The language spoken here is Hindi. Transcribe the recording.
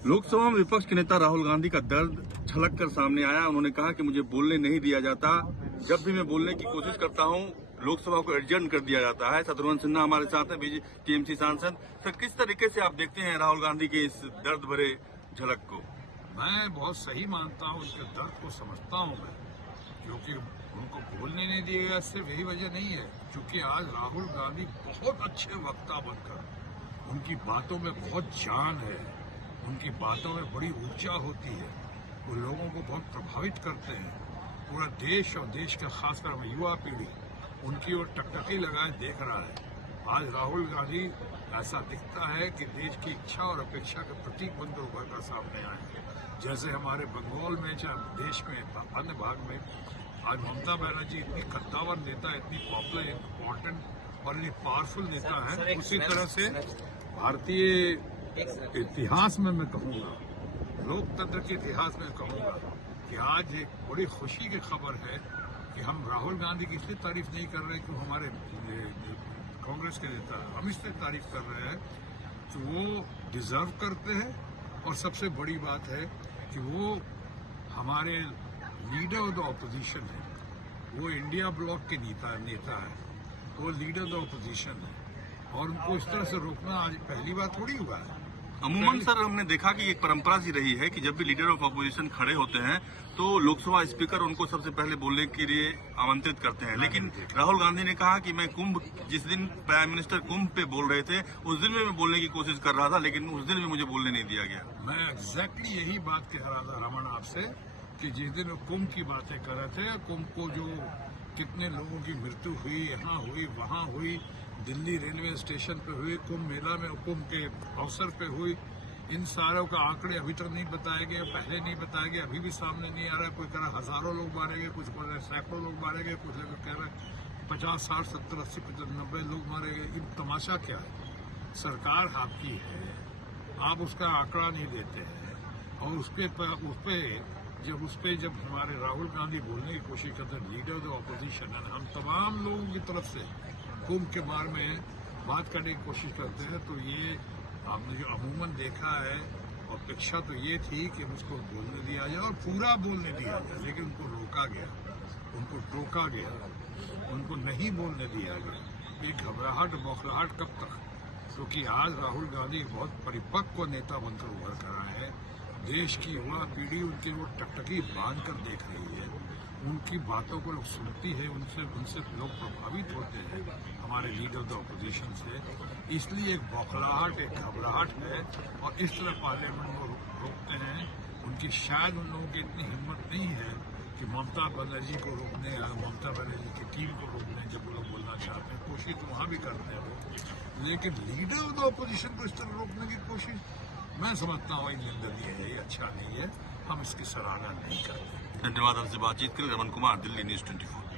लोकसभा में विपक्ष के नेता राहुल गांधी का दर्द छलक कर सामने आया। उन्होंने कहा कि मुझे बोलने नहीं दिया जाता, जब भी मैं बोलने की कोशिश करता हूं लोकसभा को एडजर्न कर दिया जाता है। शत्रुघ्न सिन्हा हमारे साथ हैं, टीएमसी सांसद। सर, किस तरीके से आप देखते हैं राहुल गांधी के इस दर्द भरे झलक को? मैं बहुत सही मानता हूं, उनके दर्द को समझता हूं मैं, क्योंकि उनको बोलने नहीं दिया गया सिर्फ यही वजह नहीं है, क्योंकि आज राहुल गांधी बहुत अच्छे वक्ता बनकर उनकी बातों में बहुत जान है, उनकी बातों में बड़ी ऊर्जा होती है, वो लोगों को बहुत प्रभावित करते हैं। पूरा देश और देश का खासकर युवा पीढ़ी उनकी ओर टकटकी लगाए देख रहा है। आज राहुल गांधी ऐसा दिखता है कि देश की इच्छा और अपेक्षा के प्रतीक बनकर उभर कर सामने आए। जैसे हमारे बंगाल में, चाहे देश में अन्य भाग में, आज ममता बनर्जी इतनी कद्दावर नेता, इतनी पॉपुलर, इम्पोर्टेंट और इतनी पावरफुल नेता है। उसी तरह से भारतीय इतिहास में मैं कहूँगा, लोकतंत्र के इतिहास में कहूँगा कि आज एक बड़ी खुशी की खबर है कि हम राहुल गांधी की इसलिए तारीफ नहीं कर रहे कि हमारे कांग्रेस के नेता, हम इसलिए तारीफ कर रहे हैं कि वो डिजर्व करते हैं, और सबसे बड़ी बात है कि वो हमारे लीडर ऑफ द ऑपोजिशन है, वो इंडिया ब्लॉक के नेता है, तो वो लीडर ऑफ द ऑपोजिशन है, और उनको इस तरह से रोकना आज पहली बार थोड़ी हुआ है। अमूमन सर, हमने देखा कि एक परंपरा सी रही है कि जब भी लीडर ऑफ अपोजिशन खड़े होते हैं तो लोकसभा स्पीकर उनको सबसे पहले बोलने के लिए आमंत्रित करते हैं, लेकिन राहुल गांधी ने कहा कि मैं कुंभ, जिस दिन प्राइम मिनिस्टर कुंभ पे बोल रहे थे उस दिन में मैं बोलने की कोशिश कर रहा था, लेकिन उस दिन भी मुझे बोलने नहीं दिया गया। मैं एग्जैक्टली यही बात कह रहा था रमन आपसे कि जिस दिन वो कुंभ की बातें कर रहे थे, कुंभ को जो कितने लोगों की मृत्यु हुई, यहाँ हुई, वहाँ हुई, दिल्ली रेलवे स्टेशन पे हुई, कुंभ मेला में कुंभ के अवसर पे हुई, इन सारों का आंकड़े अभी तक नहीं बताए गए, पहले नहीं बताए गए, अभी भी सामने नहीं आ रहा है। कोई कह रहा हजारों लोग मारे गए, कुछ कह रहे सैकड़ों लोग मारे गए, कुछ लोग कह रहे 50, 60, 70, 80, 90 लोग मारे गए। इन तमाशा क्या है? सरकार आपकी है, आप उसका आंकड़ा नहीं देते हैं, और जब हमारे राहुल गांधी बोलने की कोशिश करते हैं, लीडर ऑफ द ऑपोजिशन है, हम तमाम लोगों की तरफ से कुंभ के बारे में बात करने की कोशिश करते हैं, तो ये आपने जो अमूमन देखा है, अपेक्षा तो ये थी कि उसको बोलने दिया जाए और पूरा बोलने दिया जाए, लेकिन उनको रोका गया, उनको टोका गया, उनको नहीं बोलने दिया गया। ये घबराहट बौखलाहट कब तक? क्योंकि आज राहुल गांधी बहुत परिपक्व नेता बनकर उभर कर रहा है, देश की युवा पीढ़ी उनकी वो टकटकी बांध कर देख रही है, उनकी बातों को लोग सुनती है, उनसे लोग प्रभावित होते हैं, हमारे लीडर ऑफ द ऑपोजिशन से। इसलिए एक बौखलाहट, एक घबराहट है, और इस तरह पार्लियामेंट को रोकते हैं। उनकी शायद उन लोगों की इतनी हिम्मत नहीं है कि ममता बनर्जी को रोकने या ममता बनर्जी की टीम को रोकने, जब वो लोग बोलना चाहते हैं, कोशिश तो वहां भी करते हैं वो, लेकिन लीडर ऑफ द ऑपोजिशन को इस तरह रोकने की कोशिश मैं समझता हूँ निंदनीय है, ये अच्छा नहीं है, हम इसकी सराहना नहीं करते। धन्यवाद। हमसे बातचीत करें रमन कुमार, दिल्ली न्यूज़ 24।